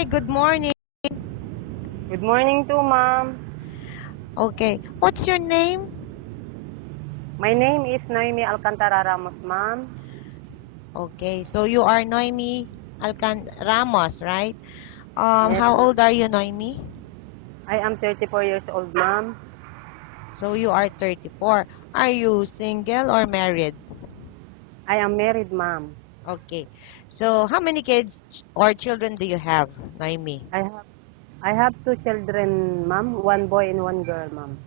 Hi, good morning. Good morning too, ma'am. Okay, what's your name? My name is Noemi Alcantara Ramos, ma'am. Okay, so you are Noemi Ramos, right? Yes, How ma'am. old are you, Noemi? I am 34 years old, ma'am. So you are 34. Are you single or married? I am married, ma'am. Okay, so how many kids or children do you have, Noemi? I have I have two children, ma'am. One boy and one girl, ma'am.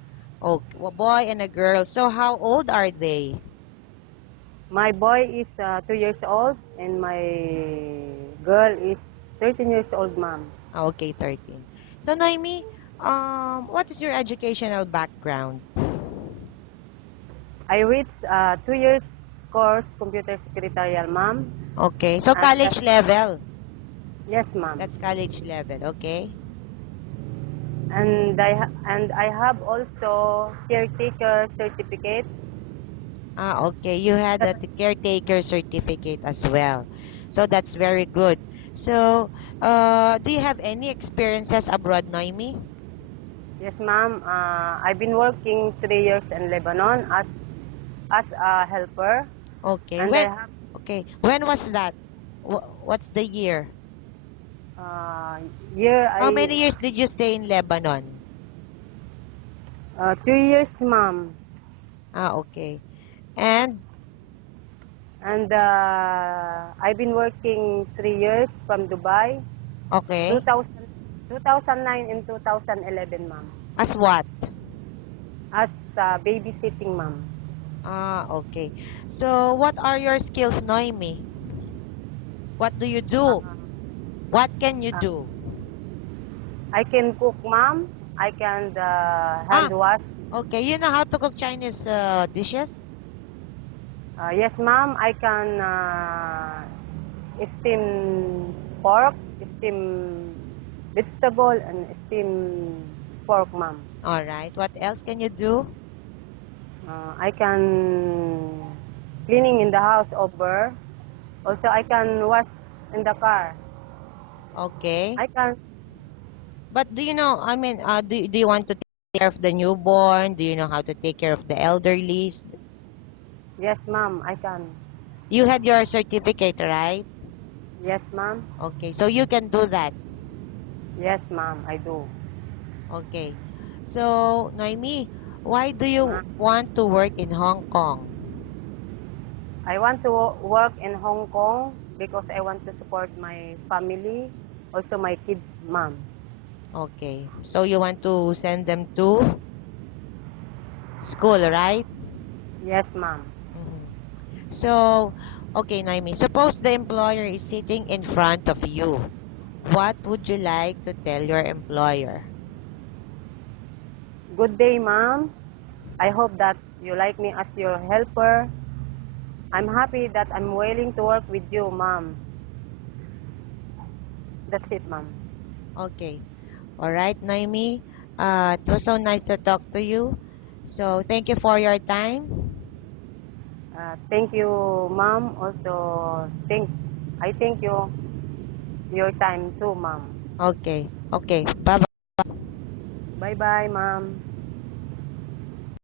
Okay, a boy and a girl. So how old are they? My boy is 2 years old and my girl is 13 years old, ma'am. Okay, 13. So Noemi, what is your educational background? I reached 2 years course computer secretarial, ma'am. Okay, so And college level. yes, ma'am. That's college level, okay? And I have also caretaker certificate. Okay. You had a caretaker certificate as well. So that's very good. So, do you have any experiences abroad, Noemi? Yes, ma'am. I've been working 3 years in Lebanon as a helper, Okay. and I have When was that? What's the year? uh, year How I many years did you stay in Lebanon? 3 years, ma'am, Okay. And, and I've been working 3 years from Dubai, okay. 2000, 2009 and 2011, ma'am, As what? as babysitting, ma'am. Okay. So, what are your skills, Noemi? What do you Uh, do? What can you uh, do? I can cook, ma'am. I can Ah, hand wash. okay. You know how to cook Chinese dishes? Yes, ma'am. I can steam pork, steam vegetable, and steam pork, ma'am. All right. What else can you do? I can cleaning in the house over. Also, I can wash in the car. Okay. I can, But do you know, do you want to take care of the newborn? Do you know how to take care of the elderly? yes, ma'am. I can. You had your certificate, right? Yes, ma'am. Okay. So you can do that. Yes, ma'am. I do. Okay. So, Noemi, why do you Ma'am, want to work in Hong Kong? I want to work in Hong Kong because I want to support my family, also my kids, ma'am. Okay. So you want to send them to school, right? Yes, ma'am. Mhm. So, okay, Naomi, suppose the employer is sitting in front of you. What would you like to tell your employer? Good day, ma'am. I hope that you like me as your helper. I'm happy that I'm willing to work with you, ma'am. That's it, ma'am. Okay. All right, Naomi. It was so nice to talk to you. So, thank you for your time. Thank you, ma'am. Also, I thank you your time too, ma'am. Okay. Okay. Bye-bye. Bye-bye, ma'am.